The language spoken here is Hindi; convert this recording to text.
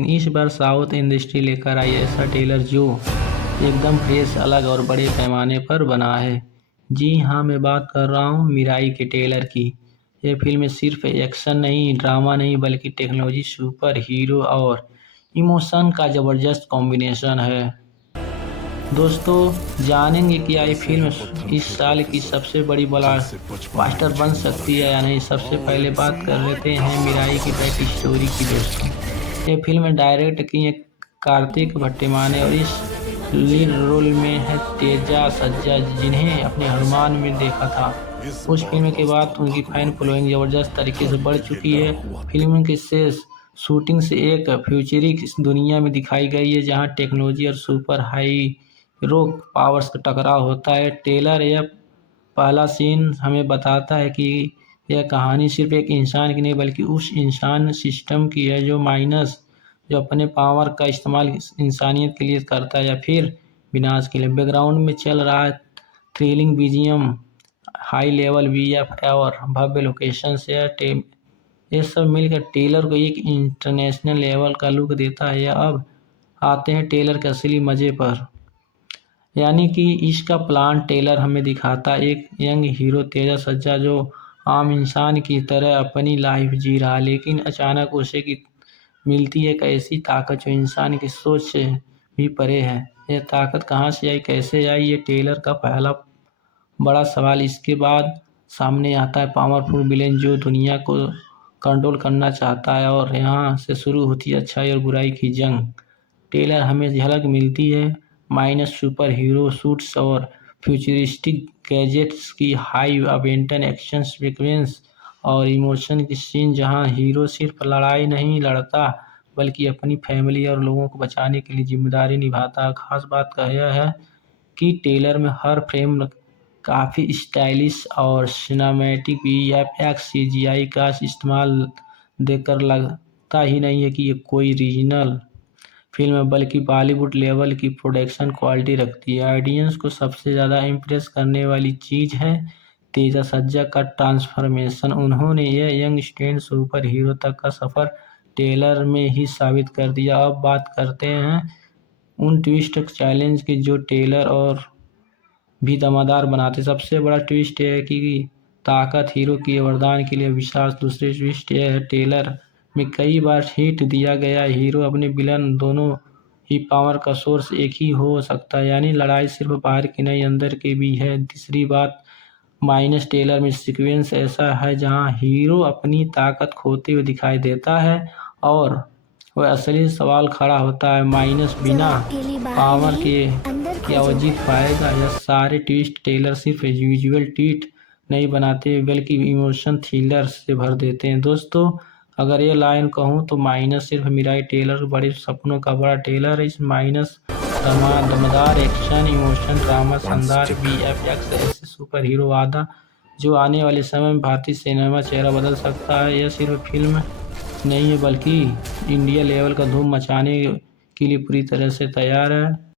इस बार साउथ इंडस्ट्री लेकर आई ऐसा टेलर जो एकदम फ्रेश, अलग और बड़े पैमाने पर बना है। जी हाँ, मैं बात कर रहा हूँ मिराई के टेलर की। ये फिल्म सिर्फ एक्शन नहीं, ड्रामा नहीं, बल्कि टेक्नोलॉजी, सुपर हीरो और इमोशन का ज़बरदस्त कॉम्बिनेशन है। दोस्तों, जानेंगे कि ये फिल्म इस साल की सबसे बड़ी ब्लॉकबस्टर बन सकती है या नहीं। सबसे पहले बात कर लेते हैं मिराई की बैक स्टोरी की। दोस्तों, ये फिल्म डायरेक्ट की है कार्तिक भट्टिमाने ने और इस लीड रोल में है तेजा सज्जा, जिन्हें अपने हनुमान में देखा था। उस फिल्म के बाद उनकी फैन फॉलोइंग ज़बरदस्त तरीके से बढ़ चुकी है। फिल्म की शेष शूटिंग से एक फ्यूचरिक दुनिया में दिखाई गई है, जहां टेक्नोलॉजी और सुपर हीरो पावर्स का टकराव होता है। टेलर यह पहला सीन हमें बताता है कि यह कहानी सिर्फ एक इंसान की नहीं, बल्कि उस इंसान सिस्टम की है जो अपने पावर का इस्तेमाल इंसानियत के लिए करता है या फिर विनाश के लिए। बैकग्राउंड में चल रहा है thrilling BGM, high level VF और भव्य लोकेशन से ये सब मिलकर टेलर को एक इंटरनेशनल लेवल का लुक देता है। अब आते हैं टेलर के असली मज़े पर, यानी कि इसका प्लान। टेलर हमें दिखाता है एक यंग हीरो तेजा सज्जा जो आम इंसान की तरह अपनी लाइफ जी रहा है, लेकिन अचानक उसे मिलती है एक ऐसी ताकत जो इंसान की सोच से भी परे है। यह ताकत कहाँ से आई, कैसे आई, ये टेलर का पहला बड़ा सवाल। इसके बाद सामने आता है पावरफुल विलेन जो दुनिया को कंट्रोल करना चाहता है, और यहाँ से शुरू होती है अच्छाई और बुराई की जंग। टेलर हमें झलक मिलती है माइनस सुपर हीरो सूट्स और फ्यूचरिस्टिक गैजेट्स की, हाई अवेंटन एक्शन सीक्वेंस और इमोशन की सीन, जहाँ हीरो सिर्फ लड़ाई नहीं लड़ता बल्कि अपनी फैमिली और लोगों को बचाने के लिए जिम्मेदारी निभाता है। खास बात का यह है कि टेलर में हर फ्रेम काफ़ी स्टाइलिश और सिनेमैटिक वीएफएक्स सीजीआई का इस्तेमाल देखकर लगता ही नहीं है कि ये कोई रीजनल फिल्म है, बल्कि बॉलीवुड लेवल की प्रोडक्शन क्वालिटी रखती है। ऑडियंस को सबसे ज़्यादा इम्प्रेस करने वाली चीज़ है तेजा सज्जा का ट्रांसफॉर्मेशन। उन्होंने यह यंग स्टूडेंट सुपर हीरो तक का सफ़र टेलर में ही साबित कर दिया। अब बात करते हैं उन ट्विस्ट चैलेंज की जो टेलर और भी दमदार बनाते। सबसे बड़ा ट्विस्ट यह है कि ताकत हीरो की वरदान के लिए विश्वास। दूसरी ट्विस्ट यह है टेलर में कई बार हिंट दिया गया हीरो अपने विलन दोनों ही पावर का सोर्स एक ही हो सकता है, यानी लड़ाई सिर्फ बाहर की नहीं अंदर की भी है। तीसरी बात, माइनस टेलर में सीक्वेंस ऐसा है जहां हीरो अपनी ताकत खोते हुए दिखाई देता है और वह असली सवाल खड़ा होता है माइनस बिना पावर के क्या वो जीत पाएगा। यह सारे ट्विस्ट टेलर सिर्फ विजुअल ट्वीट नहीं बनाते बल्कि इमोशन थ्रिलर से भर देते हैं। दोस्तों, अगर ये लाइन कहूँ तो माइनस सिर्फ मिराई टेलर बड़े सपनों का बड़ा टेलर है। इस माइनस दमदार एक्शन, इमोशन, ड्रामा, शानदार वीएफएक्स ऐसे सुपर हीरो वादा जो आने वाले समय में भारतीय सिनेमा चेहरा बदल सकता है। यह सिर्फ फिल्म नहीं है बल्कि इंडिया लेवल का धूम मचाने के लिए पूरी तरह से तैयार है।